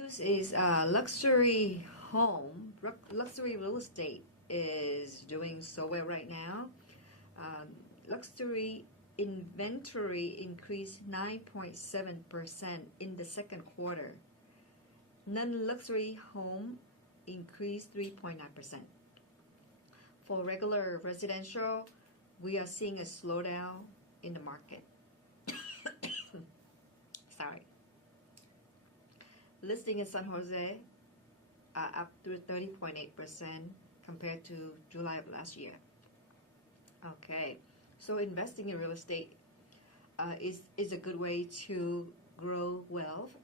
News is luxury real estate is doing so well right now. Luxury inventory increased 9.7% in the second quarter. Non-luxury home increased 3.9%. For regular residential, we are seeing a slowdown in the market. Sorry. Listing in San Jose are up to 30.8% compared to July of last year. Okay, so investing in real estate is a good way to grow wealth.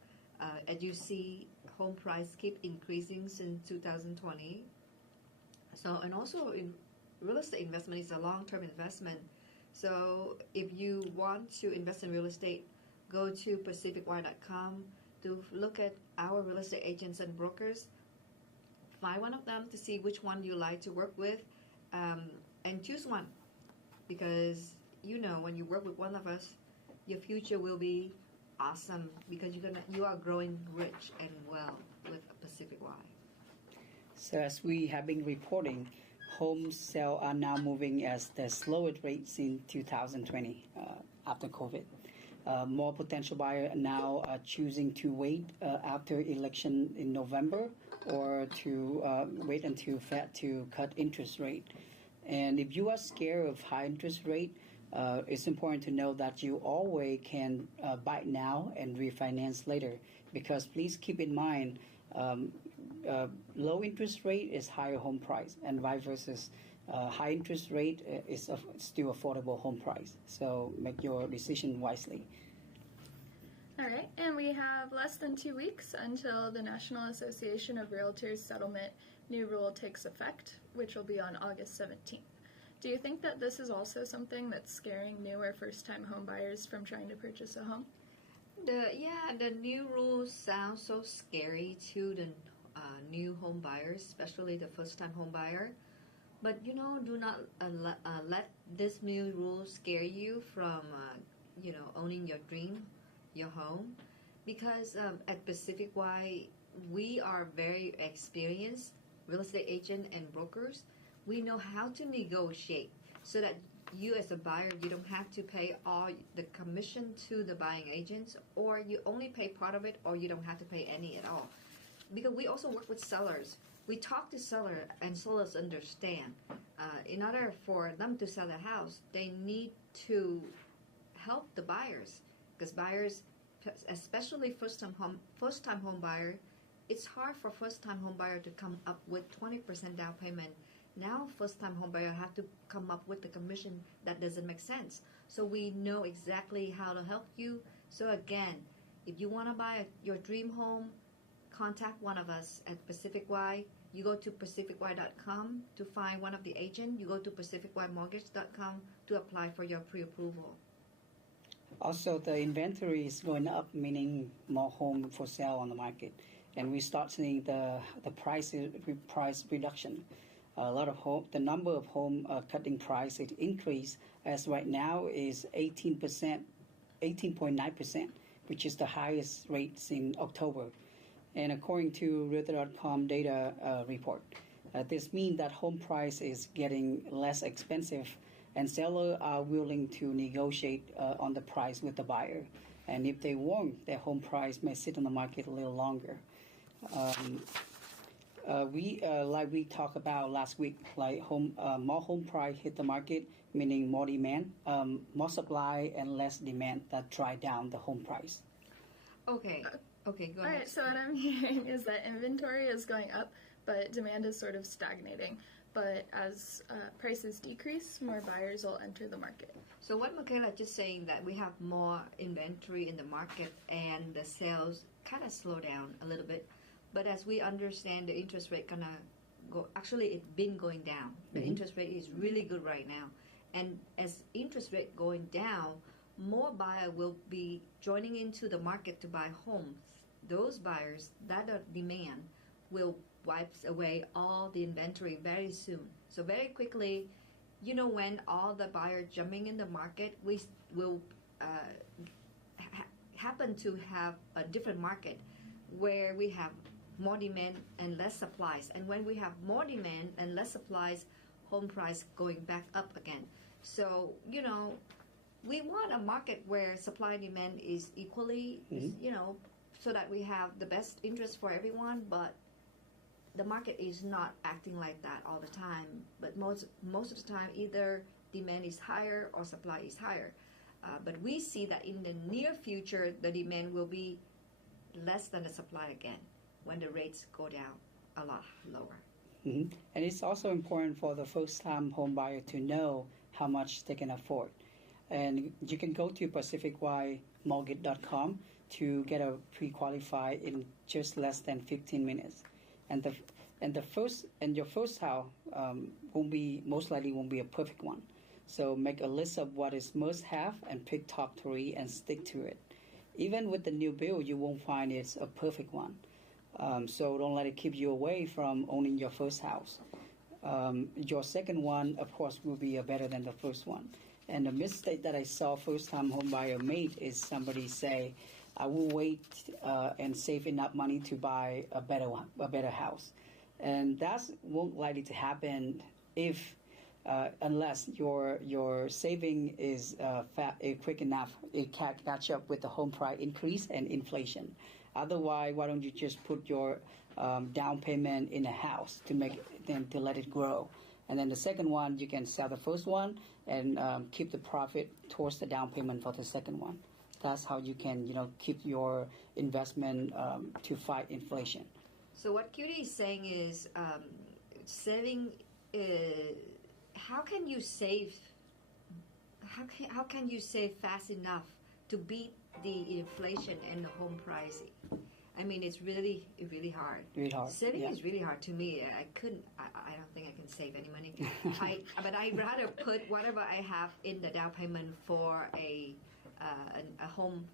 As you see, home price keep increasing since 2020. So, and also in real estate investment is a long-term investment. So if you want to invest in real estate, go to Pacificwide.com to look at our real estate agents and brokers. Find one of them to see which one you like to work with, and choose one, because when you work with one of us, your future will be awesome, because you are growing rich and well with Pacificwide. So as we have been reporting, home sales are now moving at the slowest rate since 2020 after COVID. More potential buyers now are choosing to wait after election in November, or to wait until Fed to cut interest rate. And if you are scared of high interest rate, it's important to know that you always can buy now and refinance later. Because please keep in mind, low interest rate is higher home price, and vice versa. High interest rate is still affordable home price. So make your decision wisely. All right, and we have less than 2 weeks until the National Association of Realtors settlement new rule takes effect, which will be on August 17th. Do you think that this is also something that's scaring new or first-time home buyers from trying to purchase a home? The new rules sound so scary to the new home buyers, especially the first-time home buyer. But do not let this new rule scare you from owning your dream, your home, because at Pacificwide we are very experienced real estate agent and brokers. We know how to negotiate so that you as a buyer, you don't have to pay all the commission to the buying agents, or you only pay part of it, or you don't have to pay any at all. Because we also work with sellers. We talk to sellers, and sellers understand. In order for them to sell their house, they need to help the buyers, because buyers, especially first-time home buyer, it's hard for first-time home buyer to come up with 20% down payment. Now first-time home buyer have to come up with the commission. That doesn't make sense. So we know exactly how to help you. So again, if you want to buy your dream home, contact one of us at Pacificwide. You go to Pacificwide.com to find one of the agents. You go to PacificWideMortgage.com to apply for your pre-approval. Also, the inventory is going up, meaning more home for sale on the market, and we start seeing the price reduction. A lot of the number of home cutting price it increased, as right now is 18.9%, which is the highest rate in October. And according to Realtor.com data report, this means that home price is getting less expensive, and sellers are willing to negotiate on the price with the buyer. And if they want, their home price may sit on the market a little longer. We talked about last week, more home price hit the market, meaning more demand, more supply and less demand that drive down the home price. Okay, go ahead. All right, so what I'm hearing is that inventory is going up, but demand is sort of stagnating. But as prices decrease, more buyers will enter the market. So what Michaela just saying, that we have more inventory in the market and the sales kind of slow down a little bit. But as we understand, the interest rate gonna go. Actually, it's been going down. The interest rate is really good right now, and as interest rate going down, more buyer will be joining into the market to buy homes. Those buyers that are demand will wipe away all the inventory very soon. So very quickly, when all the buyers jumping in the market, we will happen to have a different market. where we have more demand and less supplies. And when we have more demand and less supplies, home price going back up again. So, we want a market where supply and demand is equally, so that we have the best interest for everyone, but the market is not acting like that all the time. But most of the time, either demand is higher or supply is higher. But we see that in the near future, the demand will be less than the supply again when the rates go down a lot lower. Mm-hmm. And it's also important for the first-time home buyer to know how much they can afford. And you can go to pacificwidemortgage.com to get a pre-qualified in just less than 15 minutes. And your first house most likely won't be a perfect one. So make a list of what is must have and pick top 3 and stick to it. Even with the new build, you won't find it's a perfect one. So don't let it keep you away from owning your first house. Your second one, of course, will be better than the first one. And the mistake that I saw first-time home buyer made is somebody say, I will wait and save enough money to buy a better house. And that's won't likely to happen unless your saving is quick enough, it can catch up with the home price increase and inflation. Otherwise, why don't you just put your down payment in a house to let it grow? And then the second one, you can sell the first one and keep the profit towards the down payment for the second one. That's how you can, keep your investment to fight inflation. So what Cutie is saying is saving. How can you save? How can you save fast enough to beat the inflation and the home price? I mean, it's really hard. Really hard. Saving is really hard to me. I couldn't. I don't think I can save any money. But I'd rather put whatever I have in the down payment for a home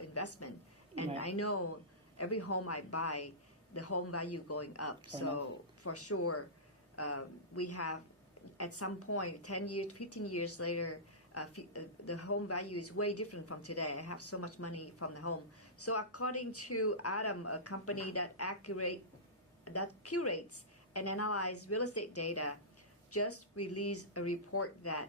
investment. And right. I know every home I buy, the home value going up. So for sure, we have at some point, 10 years, 15 years later, the home value is way different from today. I have so much money from the home. So according to Adam, a company that curates and analyzes real estate data, just released a report that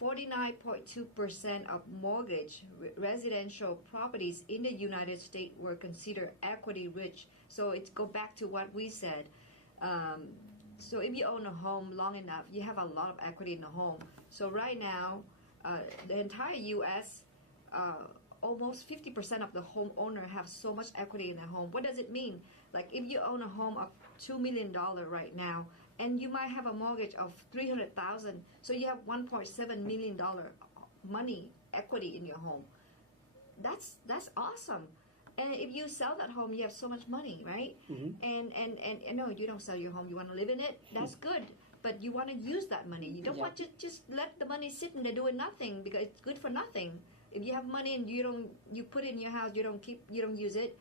49.2% of mortgage residential properties in the United States were considered equity rich. So it's go back to what we said. So if you own a home long enough, you have a lot of equity in the home. So right now, the entire U.S., almost 50% of the homeowner have so much equity in their home. What does it mean? Like if you own a home of $2 million right now, and you might have a mortgage of $300,000, so you have $1.7 million money equity in your home. That's awesome. And if you sell that home, you have so much money, right? Mm-hmm. And no, you don't sell your home. You want to live in it. That's good. But you want to use that money. You don't want to just let the money sit and they're doing nothing because it's good for nothing. If you have money and you put it in your house, you don't use it.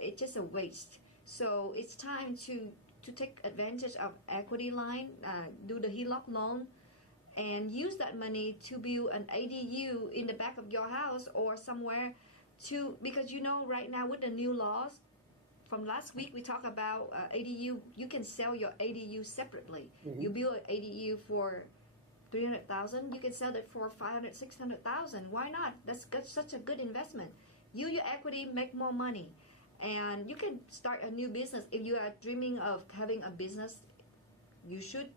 It's just a waste. So it's time to take advantage of equity line, do the HELOC loan, and use that money to build an ADU in the back of your house or somewhere. Because right now with the new laws from last week, we talked about ADU. You can sell your ADU separately. Mm-hmm. You build an ADU for $300,000. You can sell it for $500,000, $600,000. Why not? That's such a good investment. Use your equity, make more money, and you can start a new business. If you are dreaming of having a business, you should,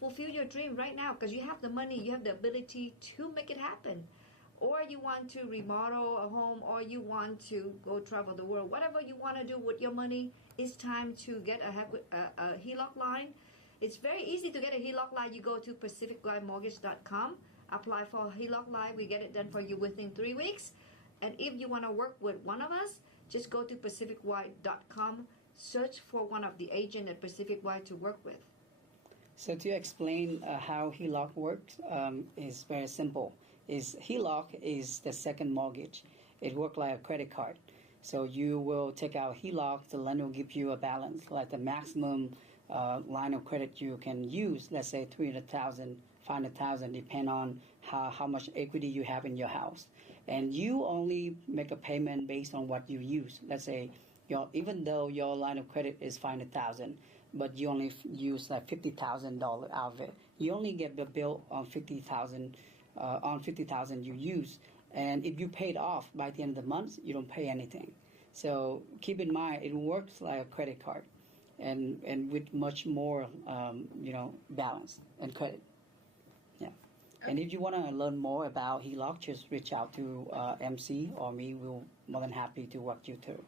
fulfill your dream right now because you have the money, you have the ability to make it happen. Or you want to remodel a home, or you want to go travel the world. Whatever you want to do with your money, it's time to get a HELOC line. It's very easy to get a HELOC line. You go to pacificwidemortgage.com, apply for a HELOC line. We get it done for you within 3 weeks. And if you want to work with one of us, just go to pacificwide.com, search for one of the agents at Pacificwide to work with. So to explain how HELOC works is very simple. HELOC is the second mortgage. It works like a credit card. So you will take out HELOC, the lender will give you a balance, like the maximum line of credit you can use, let's say 300,000, 500,000, depend on how much equity you have in your house. And you only make a payment based on what you use. Let's say, even though your line of credit is 500,000, but you only use like $50,000 out of it, you only get the bill on 50,000 you use. And if you pay it off by the end of the month, you don't pay anything. So keep in mind, it works like a credit card, and with much more, balance and credit. Yeah. And if you want to learn more about HELOC, just reach out to MC or me. We're more than happy to walk you through.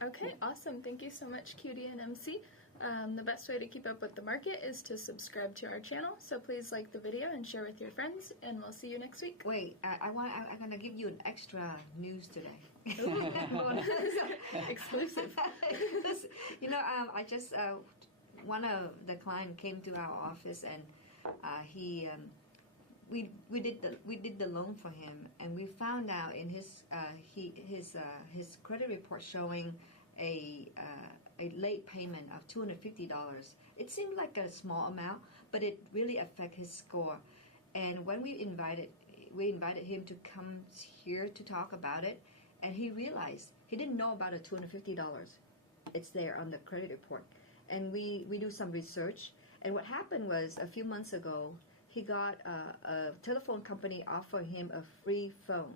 Okay, awesome. Thank you so much, QD and MC. The best way to keep up with the market is to subscribe to our channel. So please like the video and share with your friends, and we'll see you next week. Wait, I'm gonna give you an extra news today. Exclusive. I just one of the client came to our office, and we did the loan for him, and we found out in his credit report showing a late payment of $250. It seemed like a small amount, but it really affected his score. And when we invited him to come here to talk about it, and he realized he didn't know about the $250. It's there on the credit report. And we do some research, and what happened was a few months ago, he got a telephone company offer him a free phone,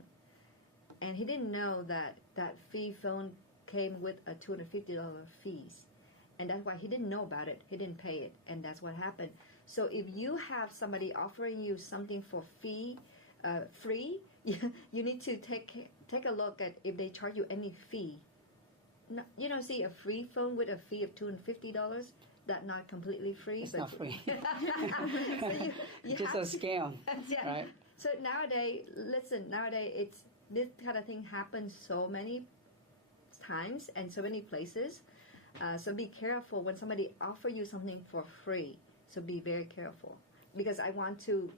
and he didn't know that free phone came with a $250 fees, and that's why he didn't know about it. He didn't pay it, and that's what happened. So if you have somebody offering you something for free, you need to take a look at if they charge you any fee. No, see a free phone with a fee of $250. That not completely free. It's not free. So you just a scam, yeah. Right? So nowadays, it's this kind of thing happens so many times and so many places. So be careful when somebody offer you something for free. So be very careful, because I want to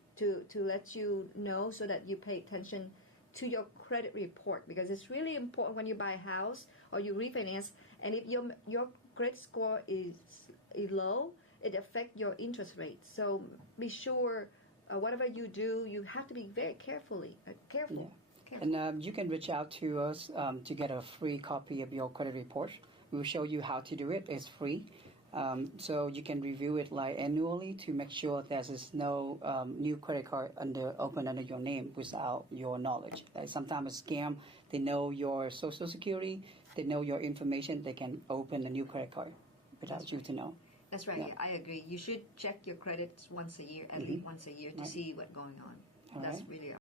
let you know so that you pay attention to your credit report, because it's really important when you buy a house or you refinance, and if your credit score is low, it affects your interest rate. So be sure whatever you do, you have to be very careful. Yeah. And you can reach out to us to get a free copy of your credit report. We'll show you how to do it. It's free. So you can review it like annually to make sure there's no new credit card open under your name without your knowledge. Like sometimes a scam, they know your social security, they know your information, they can open a new credit card without you to know. That's right. Yeah. I agree. You should check your credits once a year, at least once a year, to see what's going on. That's really